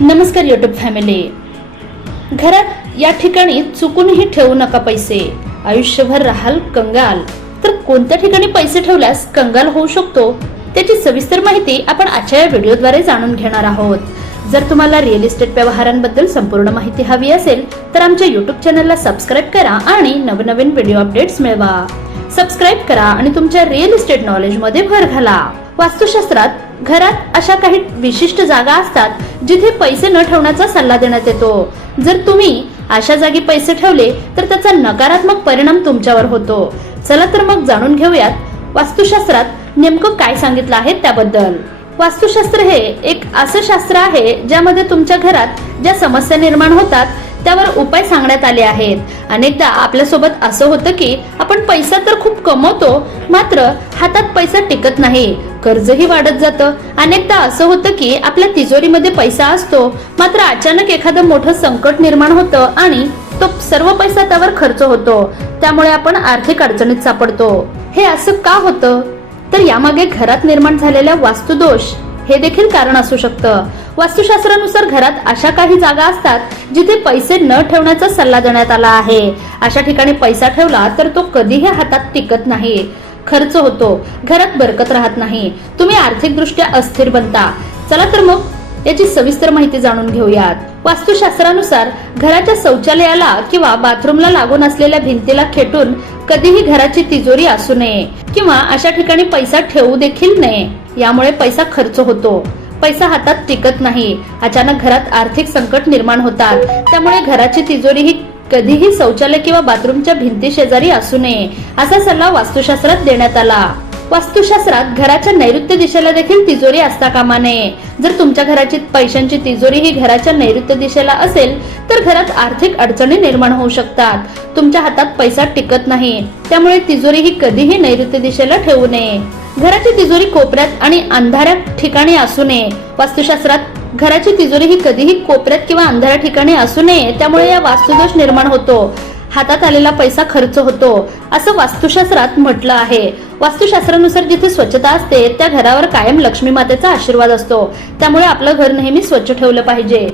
नमस्कार YouTube family. घरात या ठिकाणी चुकूनही ठेवू नका पैसे, आयुष्यभर राहाल कंगाल। तर कोणत्या ठिकाणी पैसे ठेवल्यास कंगाल होऊ शकतो त्याची सविस्तर माहिती आपण आजच्या या व्हिडिओद्वारे जाणून घेणार आहोत। जर तुम्हाला रिअल इस्टेट व्यवहारांबद्दल संपूर्ण माहिती हवी असेल तर आमच्या यूट्यूब चॅनलला सबस्क्राइब करा आणि नवनवीन व्हिडिओ अपडेट्स मिळवा। सबस्क्राइब करा आणि तुमच्या रिअल इस्टेट नॉलेज मध्ये भर घाला। वास्तुशास्त्रात घरात अशा काही विशिष्ट जागा असतात जिथे पैसे न ठेवण्याचा सल्ला देण्यात येतो। जर तुम्ही अशा जागी पैसे ठेवले तर त्याचा नकारात्मक परिणाम तुमच्यावर होतो। चला तर मग जाणून घेऊयात वास्तुशास्त्रात नेमकं काय सांगितलं आहे त्याबद्दल। वास्तुशास्त्र हे एक असं शास्त्र आहे ज्यामध्ये तुमच्या घरात ज्या समस्या निर्माण होतात त्यावर उपाय सांगण्यात आले आहेत। अनेकदा आपल्या सोबत असं होतं की आपण पैसा तर खूप कमवतो, मात्र हातात पैसा टिकत नाही, कर्जही वाढत जातं। अनेकदा असं होतं की आपल्या तिजोरीमध्ये पैसा असतो, मात्र अचानक एखादं मोठं संकट निर्माण होतं आणि तो सर्व पैसा त्यावर खर्च होतो, त्यामुळे आपण आर्थिक अडचणीत सापडतो। हे असं का होतं? तर यामागे घरात निर्माण झालेल्या वास्तुदोष हे देखील कारण असू शकतं। वास्तुशास्त्रानुसार घरात अशा काही जागा असतात जिथे पैसे न ठेवण्याचा सल्ला देण्यात आला आहे। अशा ठिकाणी पैसा ठेवला तर तो कधीही हातात टिकत नाही, खर्च होतो, घरात बरकत राहत नाही, तुम्ही आर्थिक दृष्ट्या अस्थिर बनता। चला तर मग याची सविस्तर माहिती जाणून घेऊयात। वास्तुशास्त्रानुसार घराच्या शौचालयाला किंवा बाथरूमला लागून असलेल्या भिंतीला खेटून कधीही घराची तिजोरी असू नये किंवा अशा ठिकाणी पैसा ठेवू देखील नये। यामुळे पैसा खर्च होतो, पैसा हातात टिकत नाही, अचानक घरात आर्थिक संकट निर्माण होतात। त्यामुळे घराची तिजोरी ही कधीही शौचालय किंवा बाथरूमच्या भिंती शेजारी असू नये असा सल्ला वास्तुशास्त्रात देण्यात आला। वास्तुशास्त्रात घराच्या नैऋत्य दिशेला देखील तिजोरी असता कामा नये। जर तुमच्या घराची पैशांची तिजोरी ही घराच्या नैऋत्य दिशेला असेल तर घरात आर्थिक अडचणी निर्माण होऊ शकतात, तुमच्या हातात पैसा टिकत नाही। त्यामुळे तिजोरी ही कधीही नैऋत्य दिशेला ठेवू नये। घराची तिजोरी कोपऱ्यात आणि अंधाऱ्या ठिकाणी असू नये। वास्तुशास्त्रात घराची तिजोरी ही कधीही कोपऱ्यात किंवा अंधाऱ्या ठिकाणी असू नये, त्यामुळे या वास्तुदोष निर्माण होतो, हातात आलेला पैसा खर्च होतो असं वास्तुशास्त्रात म्हटलं आहे। वास्तुशास्त्रानुसार जिथे स्वच्छता असते त्या घरावर कायम लक्ष्मी मातेचा आशीर्वाद असतो, त्यामुळे आपलं घर नेहमी स्वच्छ ठेवलं पाहिजे।